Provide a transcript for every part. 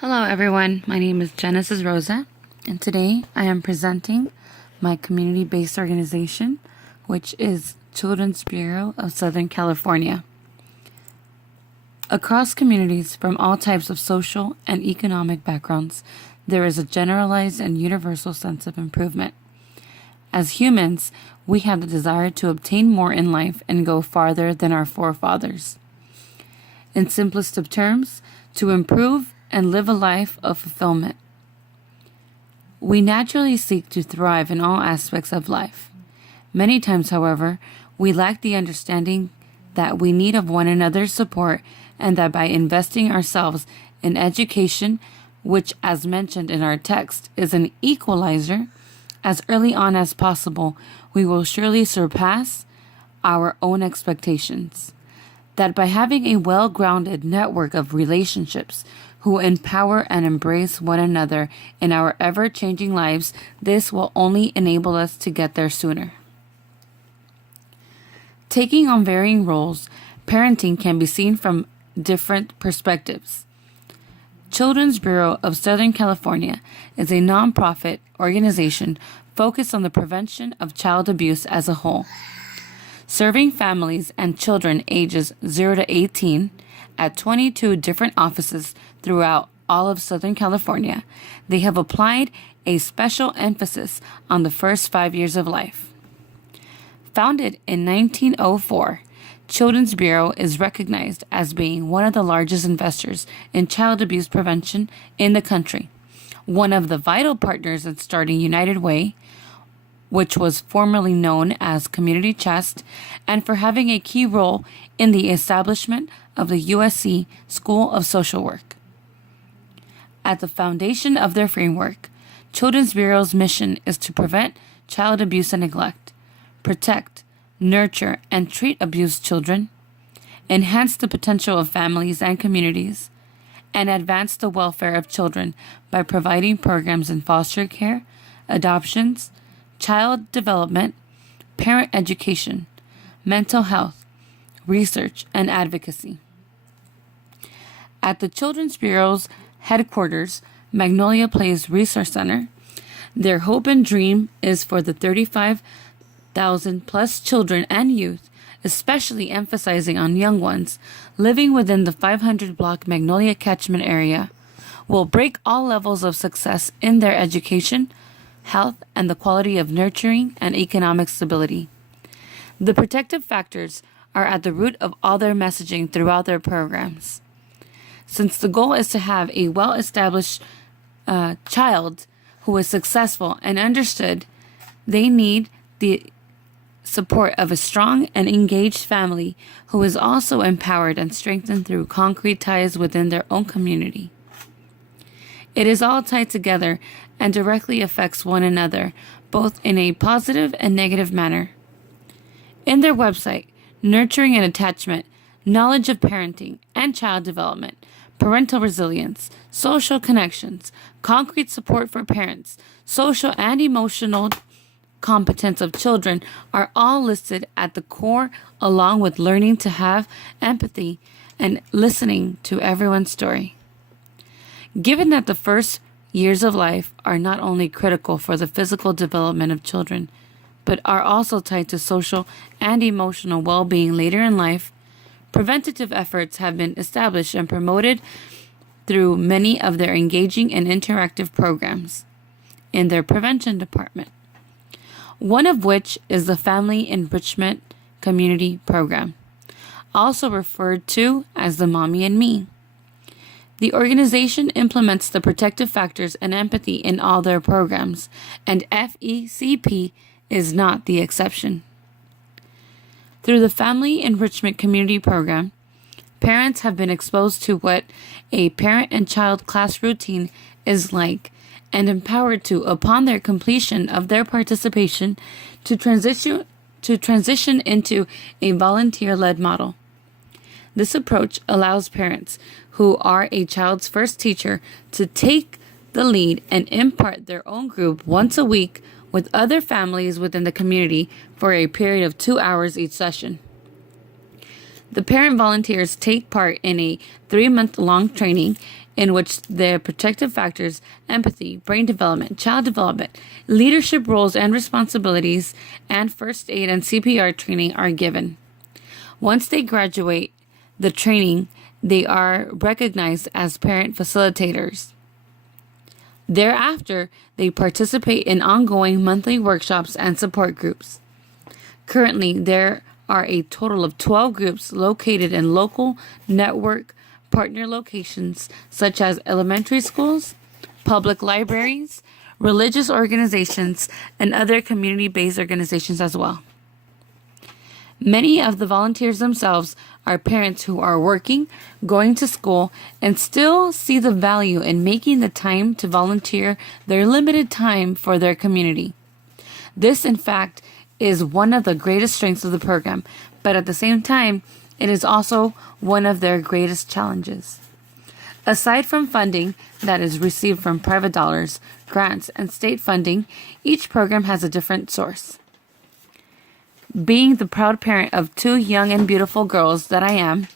Hello everyone, my name is Genesis Rosa, and today I am presenting my community-based organization, which is Children's Bureau of Southern California. Across communities from all types of social and economic backgrounds, there is a generalized and universal sense of improvement. As humans, we have the desire to obtain more in life and go farther than our forefathers. In simplest of terms, to improve and live a life of fulfillment. We naturally seek to thrive in all aspects of life. Many times, however, we lack the understanding that we need of one another's support and that by investing ourselves in education, which as mentioned in our text is an equalizer, as early on as possible, we will surely surpass our own expectations. That by having a well-grounded network of relationships who empower and embrace one another in our ever-changing lives, this will only enable us to get there sooner. Taking on varying roles, parenting can be seen from different perspectives. Children's Bureau of Southern California is a nonprofit organization focused on the prevention of child abuse as a whole. Serving families and children ages 0 to 18 at 22 different offices throughout all of Southern California, they have applied a special emphasis on the first 5 years of life. Founded in 1904, Children's Bureau is recognized as being one of the largest investors in child abuse prevention in the country, one of the vital partners in starting United Way, which was formerly known as Community Chest, and for having a key role in the establishment of the USC School of Social Work. At the foundation of their framework, Children's Bureau's mission is to prevent child abuse and neglect, protect, nurture, and treat abused children, enhance the potential of families and communities, and advance the welfare of children by providing programs in foster care, adoptions, child development, parent education, mental health, research, and advocacy. At the Children's Bureau's headquarters, Magnolia Place Resource Center, their hope and dream is for the 35,000 plus children and youth, especially emphasizing on young ones, living within the 500 block Magnolia catchment area, will break all levels of success in their education, health, and the quality of nurturing and economic stability. The protective factors are at the root of all their messaging throughout their programs. Since the goal is to have a well-established child who is successful and understood, they need the support of a strong and engaged family who is also empowered and strengthened through concrete ties within their own community. It is all tied together and directly affects one another, both in a positive and negative manner. In their website, Nurturing and Attachment, Knowledge of Parenting and Child Development, Parental Resilience, Social Connections, Concrete Support for Parents, Social and Emotional Competence of Children are all listed at the core, along with learning to have empathy and listening to everyone's story. Given that the first years of life are not only critical for the physical development of children, but are also tied to social and emotional well-being later in life, preventative efforts have been established and promoted through many of their engaging and interactive programs in their prevention department, one of which is the Family Enrichment Community Program, also referred to as the Mommy and Me. The organization implements the protective factors and empathy in all their programs, and FECP is not the exception. Through the Family Enrichment Community Program, parents have been exposed to what a parent and child class routine is like and empowered to, upon their completion of their participation, to transition into a volunteer-led model. This approach allows parents who are a child's first teacher to take the lead and impart their own group once a week with other families within the community for a period of 2 hours each session. The parent volunteers take part in a 3-month-long training in which their protective factors, empathy, brain development, child development, leadership roles and responsibilities, and first aid and CPR training are given. Once they graduate the training, they are recognized as parent facilitators. Thereafter, they participate in ongoing monthly workshops and support groups. Currently, there are a total of 12 groups located in local network partner locations such as elementary schools, public libraries, religious organizations, and other community-based organizations as well. Many of the volunteers themselves are parents who are working, going to school, and still see the value in making the time to volunteer their limited time for their community. This, in fact, is one of the greatest strengths of the program, but at the same time, it is also one of their greatest challenges. Aside from funding that is received from private dollars, grants, and state funding, each program has a different source. Being the proud parent of 2 young and beautiful girls that I am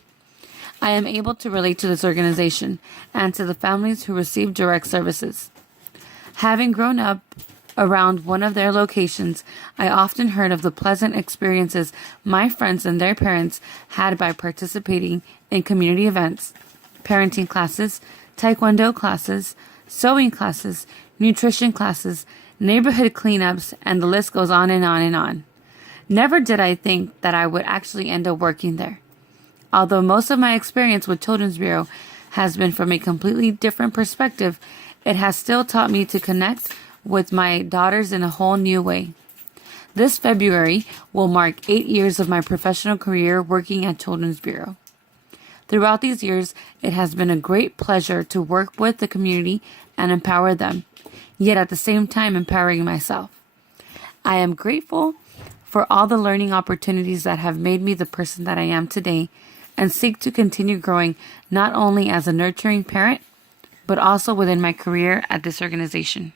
able to relate to this organization and to the families who receive direct services. Having grown up around one of their locations, I often heard of the pleasant experiences my friends and their parents had by participating in community events, parenting classes, taekwondo classes, sewing classes, nutrition classes, neighborhood cleanups, and the list goes on and on and on. Never did I think that I would actually end up working there. Although most of my experience with Children's Bureau has been from a completely different perspective, it has still taught me to connect with my daughters in a whole new way. This February will mark 8 years of my professional career working at Children's Bureau. Throughout these years, it has been a great pleasure to work with the community and empower them, yet at the same time empowering myself. I am grateful for all the learning opportunities that have made me the person that I am today, and seek to continue growing not only as a nurturing parent, but also within my career at this organization.